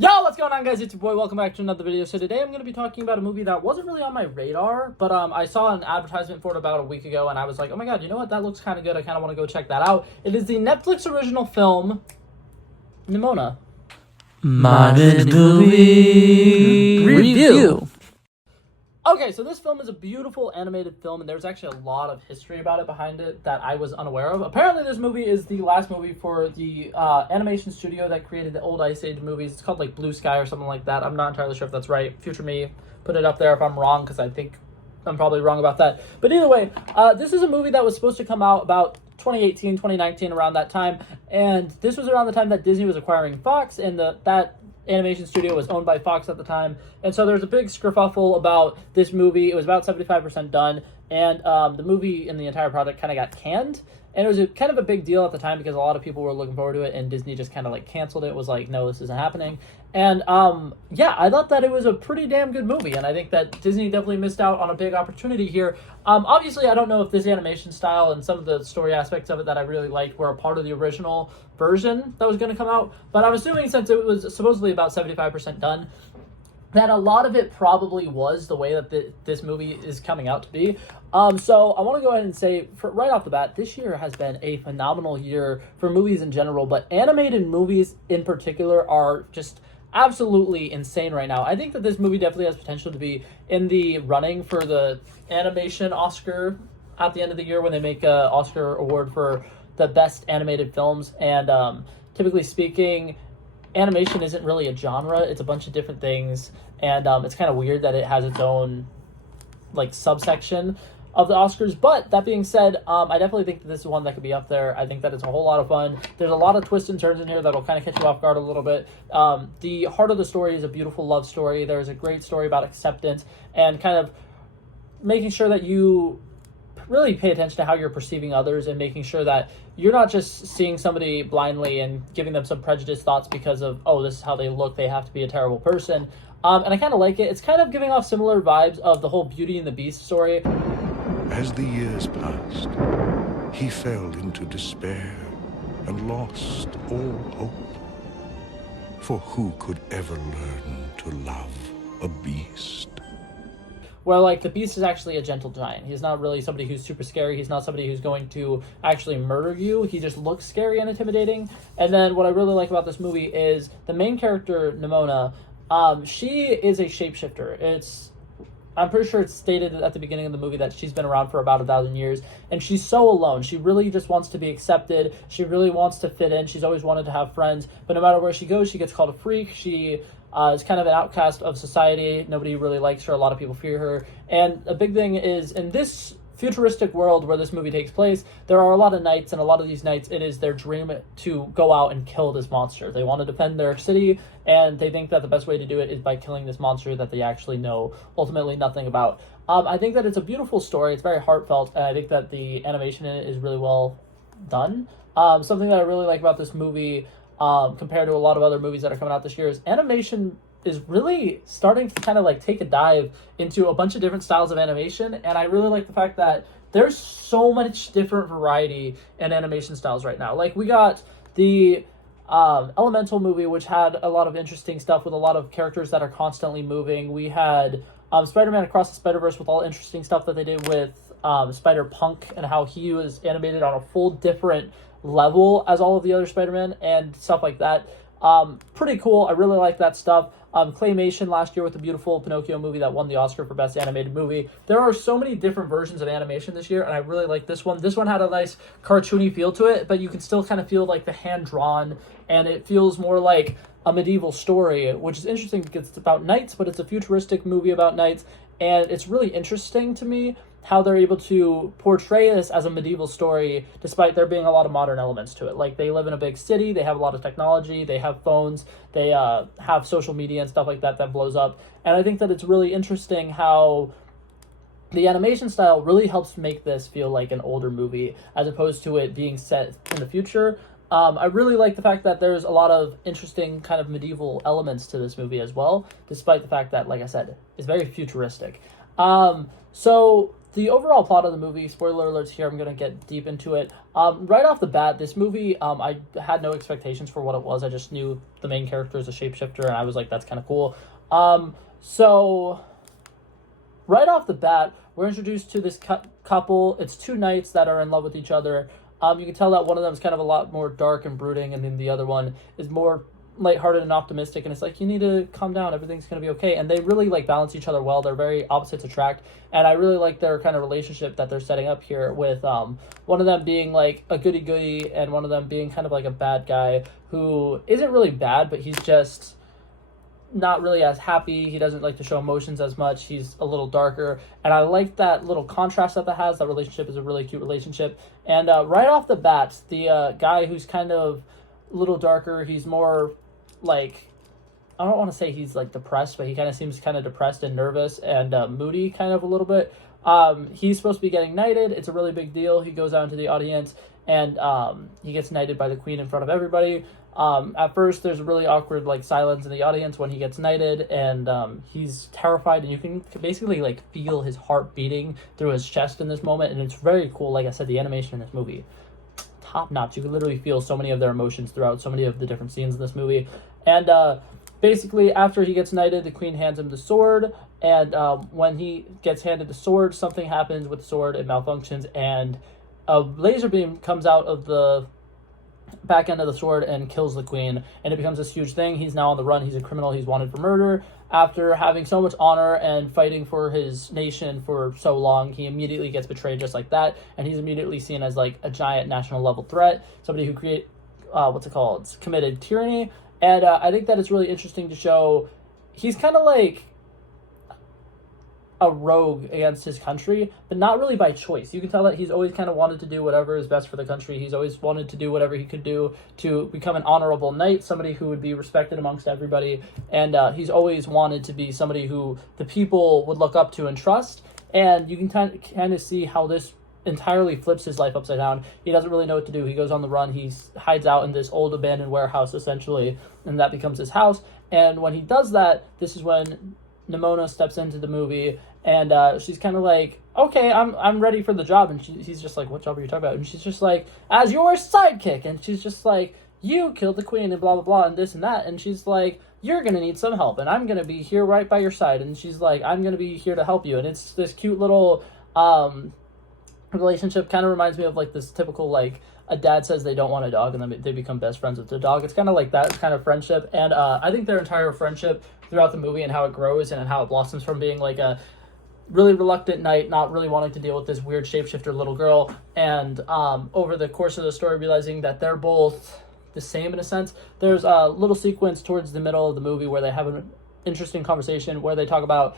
Yo, what's going on, guys? It's your boy. Welcome back to another video. So today I'm going to be talking about a movie that wasn't really on my radar, but I saw an advertisement for it about a week ago, and I was like, oh my god, you know what? That looks kind of good. I kind of want to go check that out. It is the Netflix original film, Nimona. Modern Movie Review. Okay, so this film is a beautiful animated film, and there's actually a lot of history about it behind it that I was unaware of. Apparently, this movie is the last movie for the animation studio that created the old Ice Age movies. It's called, like, Blue Sky or something like that. I'm not entirely sure if that's right. Future me, put it up there if I'm wrong, because I think I'm probably wrong about that. But either way, this is a movie that was supposed to come out about 2018, 2019, around that time, and this was around the time that Disney was acquiring Fox, and that animation studio was owned by Fox at the time, and so there's a big kerfuffle about this movie. It was about 75% done, and the movie and the entire project kind of got canned, and it was kind of a big deal at the time because a lot of people were looking forward to it, and Disney just kind of like canceled it. It was like, no, this isn't happening. And yeah, I thought that it was a pretty damn good movie, and I think that Disney definitely missed out on a big opportunity here. Obviously, I don't know if this animation style and some of the story aspects of it that I really liked were a part of the original version that was going to come out, but I'm assuming since it was supposedly about 75% done, that a lot of it probably was the way that this movie is coming out to be. So I want to go ahead and say, right off the bat, this year has been a phenomenal year for movies in general, but animated movies in particular are just absolutely insane right now. I think that this movie definitely has potential to be in the running for the animation Oscar at the end of the year when they make an Oscar award for the best animated films. And typically speaking, animation isn't really a genre. It's a bunch of different things, and it's kind of weird that it has its own like subsection of the Oscars. But that being said, I definitely think that this is one that could be up there. I think that it's a whole lot of fun. There's a lot of twists and turns in here that'll kind of catch you off guard a little bit. The heart of the story is a beautiful love story. There's a great story about acceptance and kind of making sure that you really pay attention to how you're perceiving others and making sure that you're not just seeing somebody blindly and giving them some prejudiced thoughts because of, oh, this is how they look, they have to be a terrible person. And I kind of like it. It's kind of giving off similar vibes of the whole Beauty and the Beast story. As the years passed, he fell into despair and lost all hope. For who could ever learn to love a beast? Where, like, the Beast is actually a gentle giant. He's not really somebody who's super scary. He's not somebody who's going to actually murder you. He just looks scary and intimidating. And then what I really like about this movie is the main character, Nimona, she is a shapeshifter. I'm pretty sure it's stated at the beginning of the movie that she's been around for about 1,000 years, and she's so alone. She really just wants to be accepted. She really wants to fit in. She's always wanted to have friends, but no matter where she goes, she gets called a freak. She is kind of an outcast of society. Nobody really likes her. A lot of people fear her. And a big thing is, in this futuristic world where this movie takes place, there are a lot of knights, and a lot of these knights, it is their dream to go out and kill this monster. They want to defend their city, and they think that the best way to do it is by killing this monster that they actually know ultimately nothing about. I think that it's a beautiful story. It's very heartfelt, and I think that the animation in it is really well done. Something that I really like about this movie, compared to a lot of other movies that are coming out this year, is animation is really starting to kind of like take a dive into a bunch of different styles of animation, and I really like the fact that there's so much different variety in animation styles right now. Like, we got the Elemental movie, which had a lot of interesting stuff with a lot of characters that are constantly moving. We had Spider-Man Across the Spider-Verse with all interesting stuff that they did with Spider-Punk and how he was animated on a full different level as all of the other Spider-Man and stuff like that. Pretty cool. I really like that stuff. Claymation last year with the beautiful Pinocchio movie that won the Oscar for Best Animated Movie. There are so many different versions of animation this year, and I really like this one. This one had a nice cartoony feel to it, but you can still kind of feel like the hand-drawn, and it feels more like a medieval story, which is interesting because it's about knights, but it's a futuristic movie about knights, and it's really interesting to me how they're able to portray this as a medieval story despite there being a lot of modern elements to it. Like, they live in a big city, they have a lot of technology, they have phones, they have social media and stuff like that blows up. And I think that it's really interesting how the animation style really helps make this feel like an older movie as opposed to it being set in the future. I really like the fact that there's a lot of interesting kind of medieval elements to this movie as well, despite the fact that, like I said, it's very futuristic. So the overall plot of the movie, spoiler alerts here, I'm going to get deep into it. Right off the bat, this movie, I had no expectations for what it was. I just knew the main character is a shapeshifter, and I was like, that's kind of cool. So, right off the bat, we're introduced to this couple. It's two knights that are in love with each other. You can tell that one of them is kind of a lot more dark and brooding, and then the other one is more lighthearted and optimistic, and it's like, you need to calm down, everything's going to be okay. And they really like balance each other well. They're very opposites attract, and I really like their kind of relationship that they're setting up here with one of them being like a goody-goody and one of them being kind of like a bad guy who isn't really bad, but he's just not really as happy. He doesn't like to show emotions as much. He's a little darker, and I like that little contrast that has. That relationship is a really cute relationship. And right off the bat, the guy who's kind of a little darker, he's more like, I don't want to say he's like depressed, but he kind of seems kind of depressed and nervous and moody kind of a little bit. He's supposed to be getting knighted. It's a really big deal. He goes out into the audience and he gets knighted by the queen in front of everybody. At first there's a really awkward like silence in the audience when he gets knighted, and he's terrified, and you can basically like feel his heart beating through his chest in this moment, and it's very cool. Like I said, the animation in this movie, top notch. You can literally feel so many of their emotions throughout so many of the different scenes in this movie. And basically after he gets knighted, the queen hands him the sword, and when he gets handed the sword, something happens with the sword. It malfunctions, and a laser beam comes out of the back end of the sword and kills the queen, and it becomes this huge thing. He's now on the run. He's a criminal. He's wanted for murder. After having so much honor and fighting for his nation for so long, he immediately gets betrayed just like that, and he's immediately seen as like a giant national level threat, somebody who committed tyranny. And I think that it's really interesting to show he's kind of like a rogue against his country, but not really by choice. You can tell that he's always kind of wanted to do whatever is best for the country. He's always wanted to do whatever he could do to become an honorable knight, somebody who would be respected amongst everybody. And he's always wanted to be somebody who the people would look up to and trust. And you can kind of see how this entirely flips his life upside down. He doesn't really know what to do. He goes on the run. He hides out in this old abandoned warehouse, essentially, and that becomes his house. And when he does that, this is when Nimona steps into the movie, and she's kind of like, okay, I'm ready for the job. And he's just like, what job are you talking about? And she's just like, as your sidekick. And she's just like, you killed the queen and blah, blah, blah, and this and that. And she's like, you're going to need some help, and I'm going to be here right by your side. And she's like, I'm going to be here to help you. And it's this cute little relationship. Kind of reminds me of like this typical, like, a dad says they don't want a dog, and then they become best friends with the dog. It's kind of like that kind of friendship. And I think their entire friendship throughout the movie and how it grows and how it blossoms from being like a really reluctant knight, not really wanting to deal with this weird shapeshifter little girl, and over the course of the story realizing that they're both the same in a sense. There's a little sequence towards the middle of the movie where they have an interesting conversation where they talk about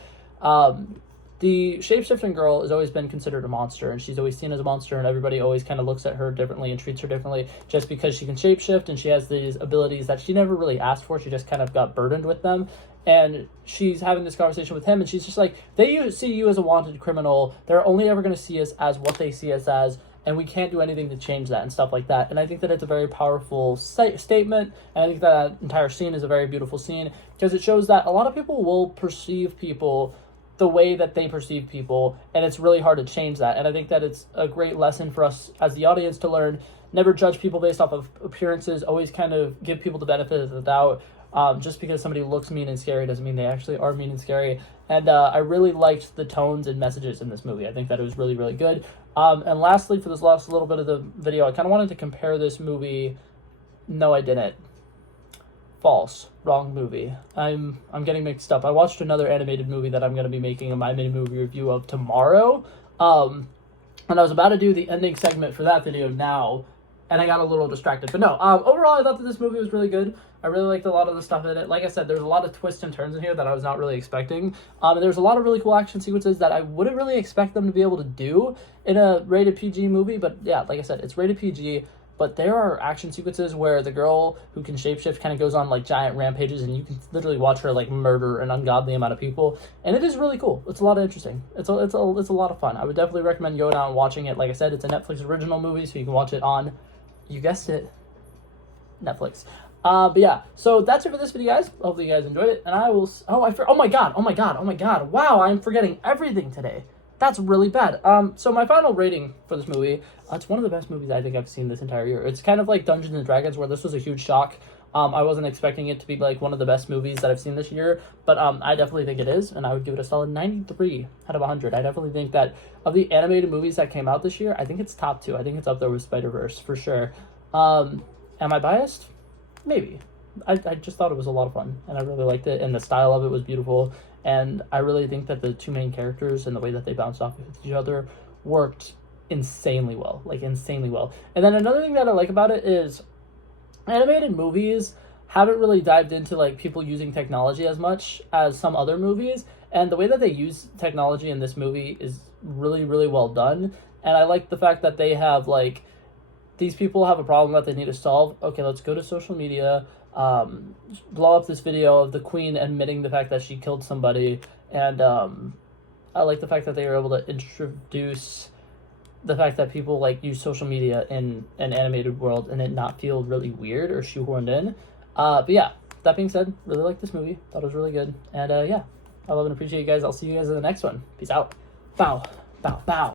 the shapeshifting girl has always been considered a monster, and she's always seen as a monster, and everybody always kind of looks at her differently and treats her differently just because she can shapeshift and she has these abilities that she never really asked for. She just kind of got burdened with them. And she's having this conversation with him, and she's just like, they see you as a wanted criminal. They're only ever going to see us as what they see us as, and we can't do anything to change that and stuff like that. And I think that it's a very powerful statement, and I think that entire scene is a very beautiful scene because it shows that a lot of people will perceive people the way that they perceive people, and it's really hard to change that. And I think that it's a great lesson for us as the audience to learn. Never judge people based off of appearances. Always kind of give people the benefit of the doubt. Just because somebody looks mean and scary doesn't mean they actually are mean and scary. And I really liked the tones and messages in this movie. I think that it was really, really good. And lastly, for this last little bit of the video, I kind of wanted to compare this movie. No, I didn't. False. Wrong movie. I'm getting mixed up. I watched another animated movie that I'm going to be making a My Mini Movie review of tomorrow. And I was about to do the ending segment for that video now, and I got a little distracted. But no, overall, I thought that this movie was really good. I really liked a lot of the stuff in it. Like I said, there's a lot of twists and turns in here that I was not really expecting. And there's a lot of really cool action sequences that I wouldn't really expect them to be able to do in a rated PG movie. But yeah, like I said, it's rated PG. But there are action sequences where the girl who can shapeshift kind of goes on like giant rampages, and you can literally watch her like murder an ungodly amount of people. And it is really cool. It's a lot of interesting. It's a lot of fun. I would definitely recommend going out and watching it. Like I said, it's a Netflix original movie, so you can watch it on, you guessed it, Netflix. But yeah, so that's it for this video, guys. Hopefully you guys enjoyed it, and I will. Oh my god! Wow, I'm forgetting everything today. That's really bad. So my final rating for this movie, it's one of the best movies I think I've seen this entire year. It's kind of like Dungeons and Dragons, where this was a huge shock. I wasn't expecting it to be like one of the best movies that I've seen this year, but I definitely think it is, and I would give it a solid 93 out of 100. I definitely think that of the animated movies that came out this year, I think it's top 2. I think it's up there with Spider-Verse for sure. Am I biased? Maybe. I just thought it was a lot of fun, and I really liked it, and the style of it was beautiful, and I really think that the two main characters and the way that they bounced off of each other worked insanely well, like insanely well. And then another thing that I like about it is animated movies haven't really dived into like people using technology as much as some other movies, and the way that they use technology in this movie is really, really well done. And I like the fact that they have like, these people have a problem that they need to solve. Okay, let's go to social media, blow up this video of the queen admitting the fact that she killed somebody, and I like the fact that they were able to introduce the fact that people like use social media in an animated world and it not feel really weird or shoehorned in. But yeah, that being said, really like this movie. Thought it was really good. And yeah, I love and appreciate you guys. I'll see you guys in the next one. Peace out. Bow, bow, bow.